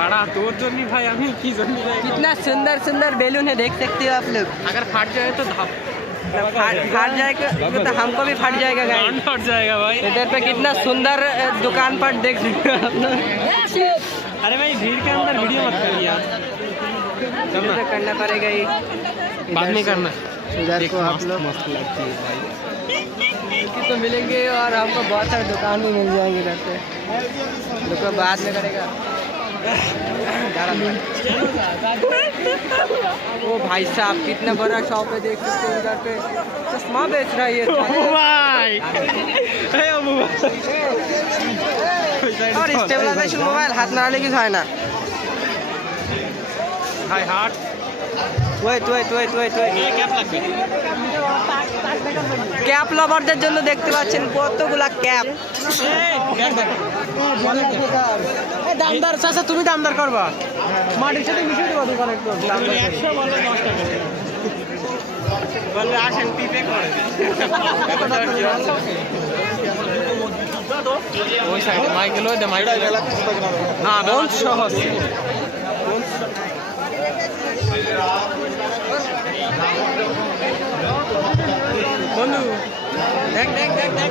बड़ा तोर जोनी भाई हमें की जोनी भाई कितना सुंदर सुंदर बैलून है, देख सकते हो आप लोग। अगर फट जाए तो फट जाएगा तो हमको भी फट जाएगा गाइस, फट जाएगा भाई। इधर पे कितना सुंदर दुकान पर देख सकते हो आप लोग। अरे भाई भीड़ के अंदर वीडियो मत कर यार, तो करना पड़ेगा ही, बाद में करना। इधर को आप लोग मस्त लगती है भाई, तो मिलेंगे और हमको बहुत सारे दुकान भी मिल जाएंगे इधर पे, देखो बाद में करेगा। ओ भाई साहब कितना बड़ा शॉप है, देख सकते हो इधर पे चश्मा बेच रहा है ये भाई। और स्टेबलाइजेशन मोबाइल हाथ में डाले की है ना। हाय हार्ट ওয়েট ক্যাপ লাভারদের জন্য দেখতে পাচ্ছেন কতগুলা ক্যাপ। দামদার চাচা, তুমি দামদার করবা, মাটির সাথে মিশিয়ে দেবো দোকান একদম 100 বলে 10 টাকা বলবে আসেন টিপে করে ওই সাইডে মাইকেল ওই দে মাইকেল না কোন সহজ বন্ধু দেখ দেখ দেখ দেখ